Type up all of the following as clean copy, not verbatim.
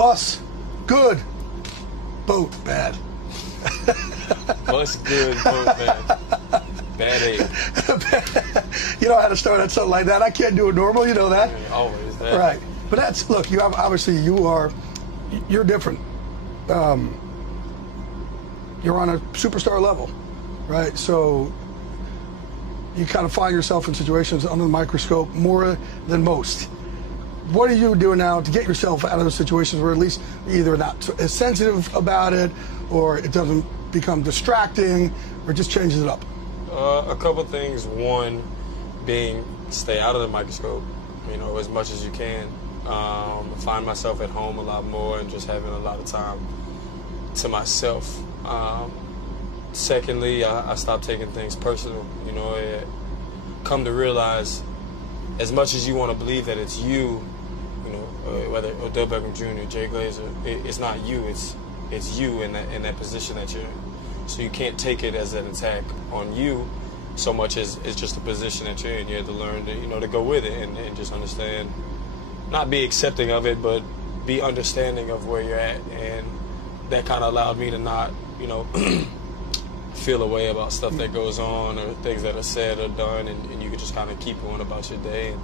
Bus, good. Boat, bad. Bus, good. Boat, bad. Bad eight. You know how to start at something like that. I can't do it normal. You know that. Yeah, always that. Right. But that's, look, you have, obviously you're different. You're on a superstar level, right? So you kind of find yourself in situations under the microscope more than most. What are you doing now to get yourself out of those situations where at least either not as sensitive about it, or it doesn't become distracting, or just changes it up? A couple things. One being stay out of the microscope, as much as you can. Find myself at home a lot more and just having a lot of time to myself. Secondly, I stopped taking things personal. Come to realize, as much as you want to believe that it's you, whether Odell Beckham Jr., Jay Glazer, it's not you. It's you in that position that you're in. So you can't take it as an attack on you so much as it's just the position that you're in. You have to learn to go with it and just understand, not be accepting of it, but be understanding of where you're at. And that kind of allowed me to not, feel a way about stuff that goes on or things that are said or done, and you can just kind of keep going about your day and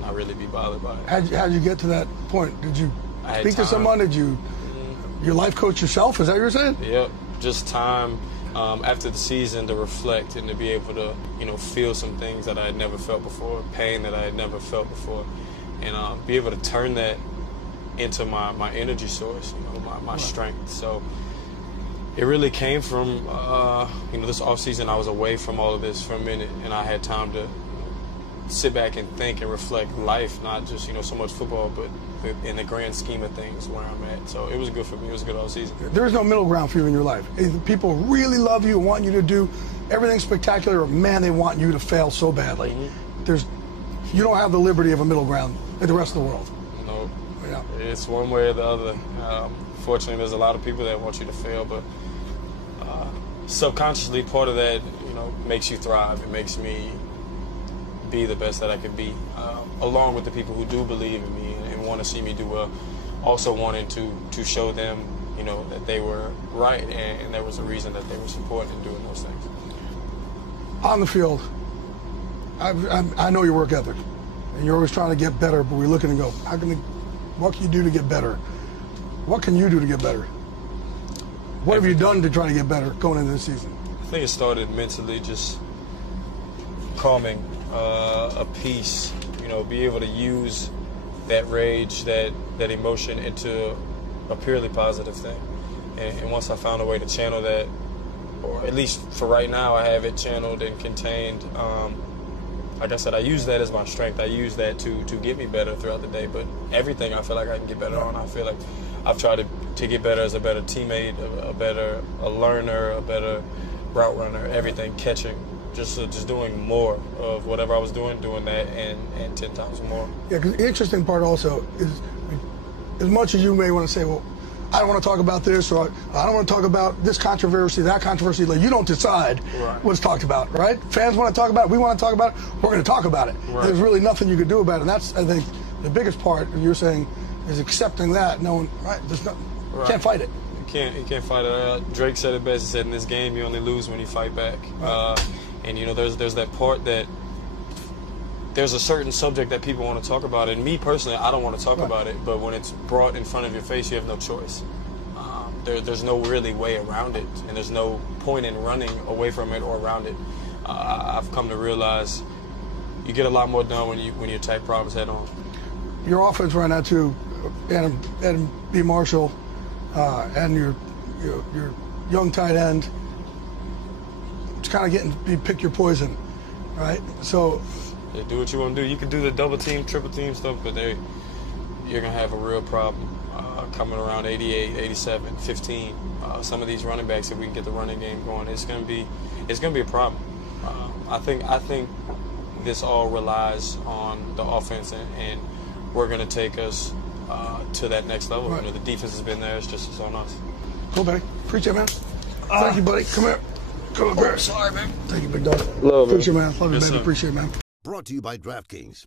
not really be bothered by it. How'd you get to that point? Did you speak to someone? Did you your life coach yourself? Is that what you're saying? Yep, just time after the season to reflect and to be able to, feel some things that I had never felt before, pain that I had never felt before, and be able to turn that into my energy source, my strength. So it really came from, this offseason I was away from all of this for a minute, and I had time to sit back and think and reflect life, not just, so much football, but in the grand scheme of things where I'm at. So it was good for me. It was a good offseason. There's no middle ground for you in your life. Either people really love you and want you to do everything spectacular, or, man, they want you to fail so badly. Mm-hmm. You don't have the liberty of a middle ground in the rest of the world. No. Yeah. It's one way or the other. Fortunately, there's a lot of people that want you to fail, but subconsciously, part of that, makes you thrive. It makes me be the best that I could be, along with the people who do believe in me and want to see me do well. Also wanting to show them, that they were right and there was a reason that they were supporting and doing those things. On the field, I know your work ethic, and you're always trying to get better, but we're looking and go, what can you do to get better? What can you do to get better? What have you done to try to get better going into this season? I think it started mentally, just calming, a peace, be able to use that rage, that emotion into a purely positive thing. And once I found a way to channel that, or at least for right now, I have it channeled and contained. Like I said, I use that as my strength. I use that to get me better throughout the day. But everything I feel like I can get better on. I feel like I've tried to get better as a better teammate, a learner, a better route runner, everything, catching. Just doing more of whatever I was doing that and 10 times more. Yeah, because the interesting part also is, as much as you may want to say, well, I don't want to talk about this, or I don't want to talk about this controversy, that controversy, like, you don't decide what's talked about, right? Fans want to talk about it, we want to talk about it, we're going to talk about it. Right. There's really nothing you could do about it, and that's, I think, the biggest part you're saying is accepting that, knowing, right, there's nothing, you can't fight it. You can't fight it. Drake said it best. He said, in this game, you only lose when you fight back. Right. And there's that part that there's a certain subject that people want to talk about, and me personally, I don't want to talk about it. But when it's brought in front of your face, you have no choice. There's no really way around it, and there's no point in running away from it or around it. I've come to realize you get a lot more done when you attack problems head on. Your offense right now too, Adam B. Marshall, and your young tight end. It's kind of you pick your poison, right? So do what you want to do. You can do the double team, triple team stuff, but you're gonna have a real problem coming around 88, 87, 15. Some of these running backs, if we can get the running game going, it's gonna be a problem. I think this all relies on the offense, and we're gonna take us to that next level. Right. The defense has been there. It's just on us. Cool, buddy. Appreciate it, man. Thank you, buddy. Come here. Come on, Barry. Sorry, man. Thank you, big dog. Love, appreciate it, man. Love you, yes, baby. Sir. Appreciate it, man. Brought to you by DraftKings.